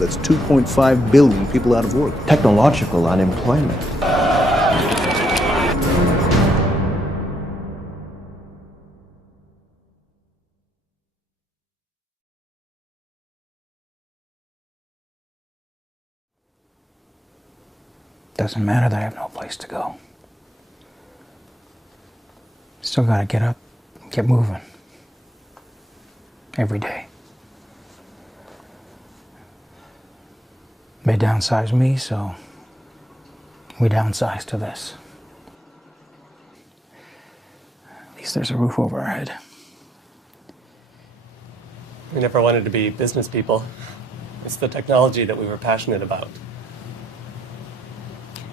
That's 2.5 billion people out of work. Technological unemployment. Doesn't matter that I have no place to go. Still gotta get up, get moving. Every day. They downsized me, so we downsized to this. At least there's a roof over our head. We never wanted to be business people. It's the technology that we were passionate about.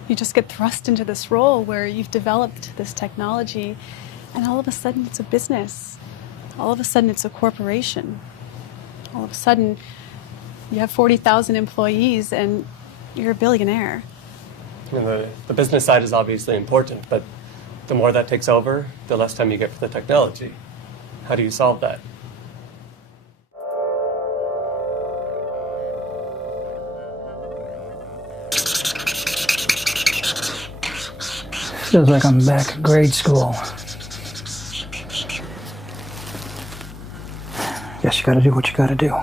You just get thrust into this role where you've developed this technology, and all of a sudden it's a business. All of a sudden it's a corporation. All of a sudden you have 40,000 employees and you're a billionaire. And the business side is obviously important, but the more that takes over, the less time you get for the technology. How do you solve that? Feels like I'm back at grade school. Guess you gotta do what you gotta do.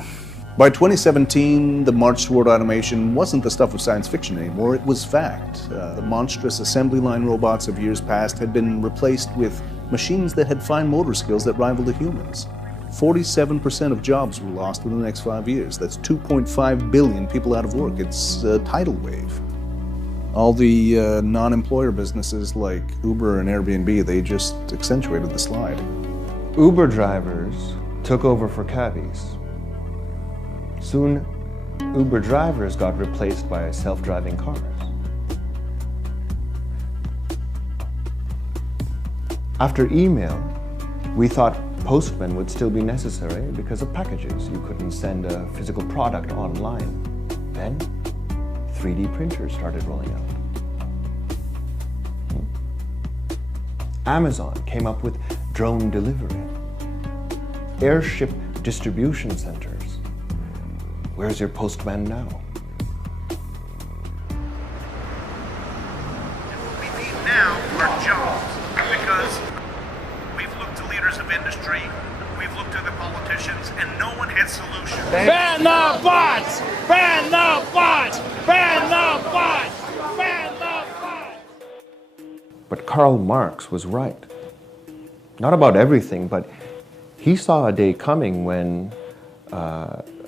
By 2017, the march toward automation wasn't the stuff of science fiction anymore, it was fact. The monstrous assembly line robots of years past had been replaced with machines that had fine motor skills that rivaled the humans. 47% of jobs were lost within the next 5 years. That's 2.5 billion people out of work. It's a tidal wave. All the non-employer businesses like Uber and Airbnb, they just accentuated the slide. Uber drivers took over for cabbies. Soon, Uber drivers got replaced by self-driving cars. After email, we thought postmen would still be necessary because of packages. You couldn't send a physical product online. Then, 3D printers started rolling out. Amazon came up with drone delivery. Airship distribution centers. Where's your postman now? What we need now are jobs, because we've looked to leaders of industry, we've looked to the politicians, and no one has solutions. Ban the bots! Ban the bots! Ban the bots! Ban the bots! But Karl Marx was right. Not about everything, but he saw a day coming when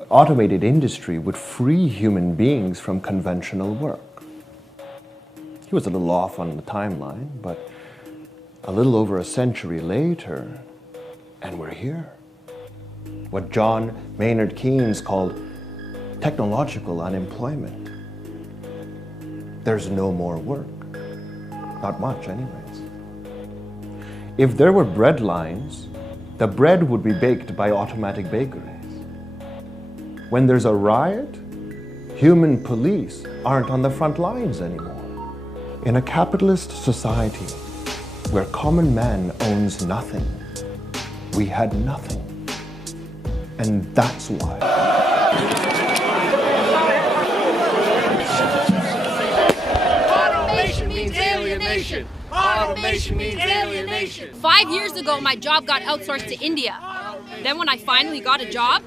automated industry would free human beings from conventional work. He was a little off on the timeline, but a little over a century later, and we're here. What John Maynard Keynes called technological unemployment. There's no more work. Not much, anyways. If there were bread lines, the bread would be baked by automatic bakeries. When there's a riot, human police aren't on the front lines anymore. In a capitalist society where common man owns nothing, we had nothing. And that's why. Automation means alienation! Automation means alienation! 5 years ago, my job got outsourced to India. Then when I finally got a job,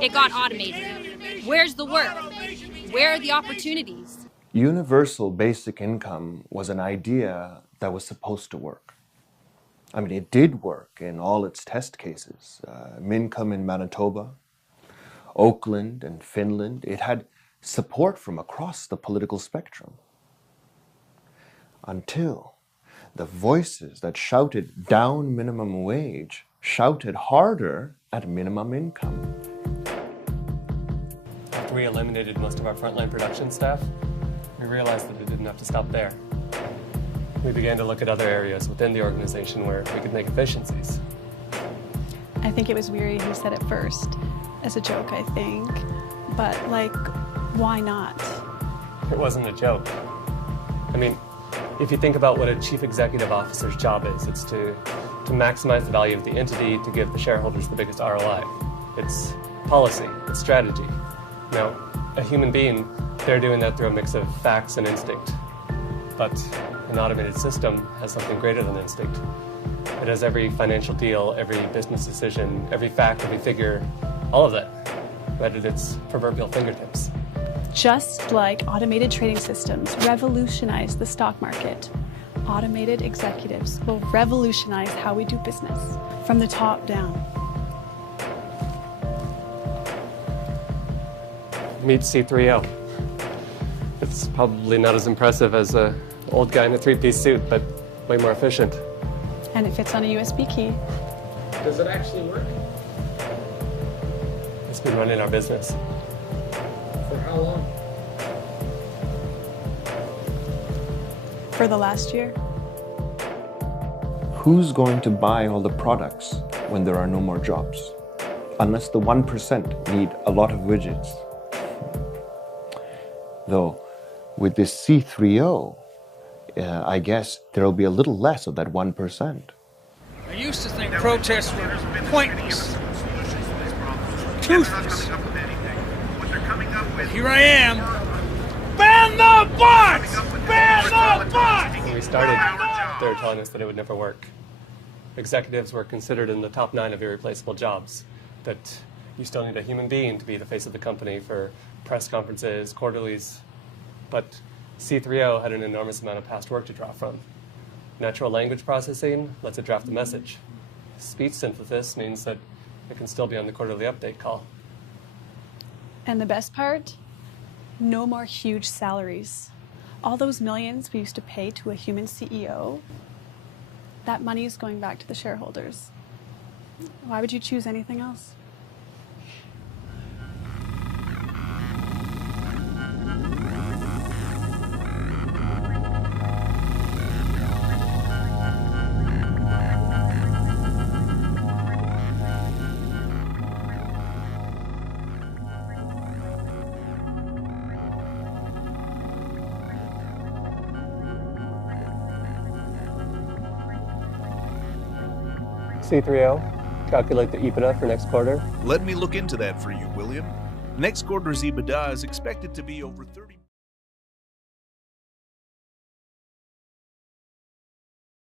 it got automated. Where's the work? Where are the opportunities? Universal basic income was an idea that was supposed to work. I mean, it did work in all its test cases. Mincome in Manitoba, Oakland and Finland. It had support from across the political spectrum. Until the voices that shouted down minimum wage shouted harder at minimum income. After we eliminated most of our frontline production staff, we realized that it didn't have to stop there. We began to look at other areas within the organization where we could make efficiencies. I think it was Weary who said it first, as a joke, I think. But, like, why not? It wasn't a joke. I mean, if you think about what a chief executive officer's job is, it's to maximize the value of the entity, to give the shareholders the biggest ROI. It's policy, it's strategy. Now, a human being, they're doing that through a mix of facts and instinct. But an automated system has something greater than instinct. It has every financial deal, every business decision, every fact, every figure, all of that, right at its proverbial fingertips. Just like automated trading systems revolutionize the stock market, automated executives will revolutionize how we do business from the top down. Meet C3O. It's probably not as impressive as an old guy in a three-piece suit, but way more efficient. And it fits on a USB key. Does it actually work? It's been running our business. For how long? For the last year. Who's going to buy all the products when there are no more jobs? Unless the 1% need a lot of widgets. Though, with this C3O, I guess there'll be a little less of that 1%. I used to think protests were pointless, toothless. But here I am. Ban the bots! Ban the bots! When we started, they were telling us that it would never work. Executives were considered in the top 9 of irreplaceable jobs, that you still need a human being to be the face of the company for press conferences, quarterlies. But C3O had an enormous amount of past work to draw from. Natural language processing lets it draft a message. Speech synthesis means that it can still be on the quarterly update call. And the best part? No more huge salaries. All those millions we used to pay to a human CEO, that money is going back to the shareholders. Why would you choose anything else? C3O, calculate the EBITDA for next quarter. Let me look into that for you, William. Next quarter's EBITDA is expected to be over 30